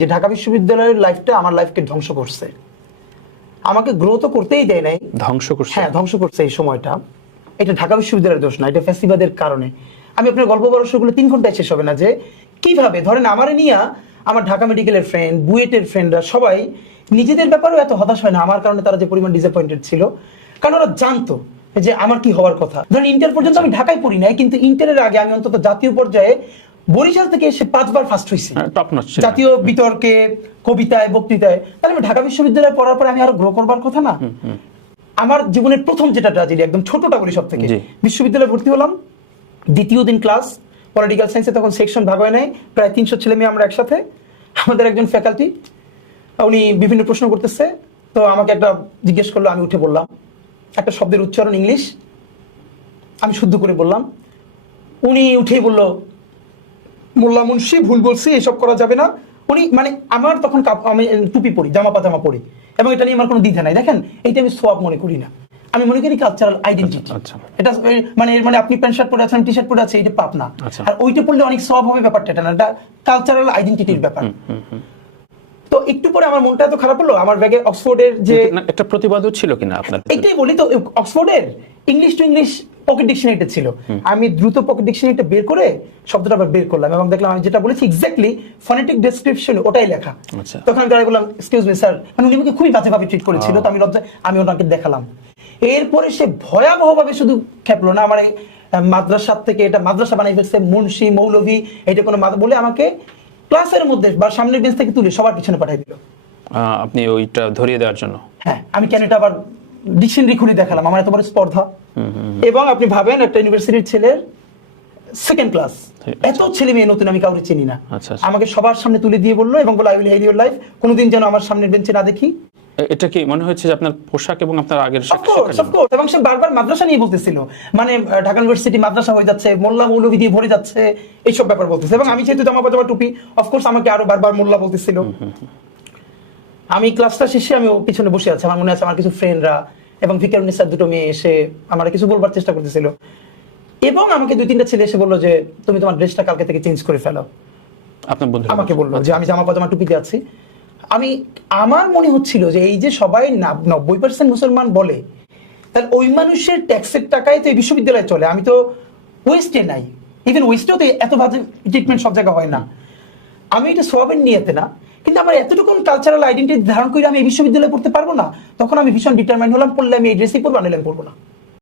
যে ঢাকা বিশ্ববিদ্যালয়ের লাইফটা আমার লাইফকে ধ্বংস করছে, আমাকে গ্রো তো করতেই দেয় নাই, ধ্বংস করছে। হ্যাঁ ধ্বংস করছে এই সময়টা। এটা ঢাকা বিশ্ববিদ্যালয়ের দোষ না, এটা ফ্যাসিবাদের কারণে। আমি আপনার গল্প বর্ষগুলো 3 ঘন্টায় শেষ হবে না যে কিভাবে ধরেন আমার নিয়ে আমার ঢাকা মেডিকেলের ফ্রেন্ড, বুয়েটের ফ্রেন্ডরা সবাই নিজেদের ব্যাপারেও এত হতাশ হয় না আমার কারণে, তারা যে পরিমাণ ডিসঅ্যাপয়েন্টেড ছিল, কারণ ওরা জানতো যে আমার কি হওয়ার কথা। ধরেন ইন্টার পর্যন্ত আমি ঢাকায় পড়ি নাই, কিন্তু ইন্টারের আগে আমি অন্তত জাতীয় পর্যায়ে বরিশাল থেকে এসে 5 বার ফার্স্ট হয়েছি জাতীয় বিতর্কে, কবিতায়, বক্তৃতায়। তাহলে আমি ঢাকা বিশ্ববিদ্যালয়ে পড়ার পরে আমি আরো গ্রো করবার কথা না? আমার জীবনের প্রথম যেটা ট্র্যাজেডি, একদম ছোটটা বলি সব থেকে, বিশ্ববিদ্যালয়ে ভর্তি হলাম, দ্বিতীয় দিন ক্লাস, পলিটিক্যাল সায়েন্সে তখন সেকশন ভাগ হয় নাই, প্রায় 300 ছেলে মেয়ে আমরা একসাথে। আমাদের একজন ফ্যাকাল্টি, উনি বিভিন্ন প্রশ্ন করতেছে, তো আমাকে একটা জিজ্ঞেস করলো, আমি উঠে বললাম একটা শব্দের উচ্চারণ ইংলিশ, আমি শুদ্ধ করে বললাম। উনি উঠেই বলল, মোল্লা মুন্সি ভুল বলছি, এসব করা যাবে না। উনি মানে আমার তখন আমি টুপি পরি, জামা পাজামা পরি, এবং এটা নিয়ে আমার কোনো দ্বিধা নাই। দেখেন এইটা আমি সোয়াব মনে করি না, আমি মনে করি কালচারাল আইডেন্টিটি। এটা মানে এর মানে আপনি প্যান্ট শার্ট পরে আছেন, টি শার্ট পরে আছে, এটা পাপ না। আর ওইটা পড়লে অনেক সোয়াব হবে, ব্যাপারটা এটা না, এটা কালচারাল আইডেন্টিটির ব্যাপার। তো একটু পরে আমার মনটা এত খারাপ হলো, আমার ব্যাগে অক্সফোর্ডের যে একটা প্রতিবাদও ছিল কিনা আপনার? এইটাই বলি তো, অক্সফোর্ডের ইংলিশ টু ইংলিশ পকেট ডিকশনারিটা ছিল। আমি দ্রুত পকেট ডিকশনারিটা বের করে শব্দটা আবার বের করলাম এবং দেখলাম আমি যেটা বলেছি এক্স্যাক্টলি ফনেটিক ডেসক্রিপশন ওটাই লেখা। তখন আমি বললাম, এক্সকিউজ মি স্যার, মানে উনি আমাকে খুবই বাজেভাবে ট্রিট করেছিল, তো আমি ওনাকে দেখালাম। এরপরে সে ভয়াবহভাবে শুধু খেপলো না, আমার মাদ্রাসা থেকে এটা মাদ্রাসা বানাই ফেলছে, মুন্সি মৌলভী, এটা কোনো বলে আমাকে ক্লাসের মধ্যে বা সামনের বেঞ্চ থেকে তুলে সবার পিছনে পাঠিয়ে দিল। আপনি ওইটা ধরিয়ে দেওয়ার জন্য? হ্যাঁ, আমি কেন এটা আবার ডিকশনারি খুলে দেখালাম, আমার এত বড় স্পর্ধা। এবং আপনি ভাবেন একটা ইউনিভার্সিটির ছেলের সেকেন্ড ক্লাস, এত ছেলে মেয়ে নতুন, আমি কাউকে চিনি না, আমাকে সবার সামনে তুলে দিয়ে বললো এবং বলে, I will hell your life, কোনোদিন যেন আমার সামনের বেঞ্চে না দেখি। এটা কি মনে হচ্ছে যে আপনার পোশাক এবং আপনার আগের এবং সে বারবার মাদ্রাসা নিয়ে বলতেছিল, মানে ঢাকা ইউনিভার্সিটি মাদ্রাসা হয়ে যাচ্ছে, মোল্লা মৌলভী দিয়ে ভরে যাচ্ছে, এইসব ব্যাপার বলতেছে। এবং আমি যেহেতু জামা পাজামা টুপি, অফকোর্স আমাকে আরো বারবার মোল্লা বলতেছিল। আমি ক্লাসটা শেষে আমি পিছনে বসে আছি, আমার মনে আছে আমার কিছু ফ্রেন্ডরা এবং ভিকারুন্নিসার দুটো মেয়ে এসে আমার কিছু বলবার চেষ্টা করতেছিল, এবং আমাকে 2-3টা ছেলে এসে বললো যে তুমি তোমার ড্রেসটা কালকে থেকে চেঞ্জ করে ফেলো। আপনার বন্ধু আমাকে বললো যে আমি জামা পাজামা টুপিতে আছি। আমার মনে হচ্ছিল যে এই যে সবাই 90% মুসলমান বলে, তাহলে ওই মানুষের ট্যাক্সের টাকায় তো এই বিশ্ববিদ্যালয়ে চলে, আমি তো ওয়েস্টে নাই, ইভেন ওয়েস্টেও তো এত বাজে ট্রিটমেন্ট সব জায়গায় হয় না। আমি এটা সবের নিয়েতে না, কিন্তু আমার এতটুকু কালচারাল আইডেন্টিটি ধারণ করে আমি এই বিশ্ববিদ্যালয়ে পড়তে পারবো না, তখন আমি ভীষণ ডিটারমাইন্ড হলাম, পড়লে আমি এই ড্রেসই পরবো, আনলে আমি পড়বো না।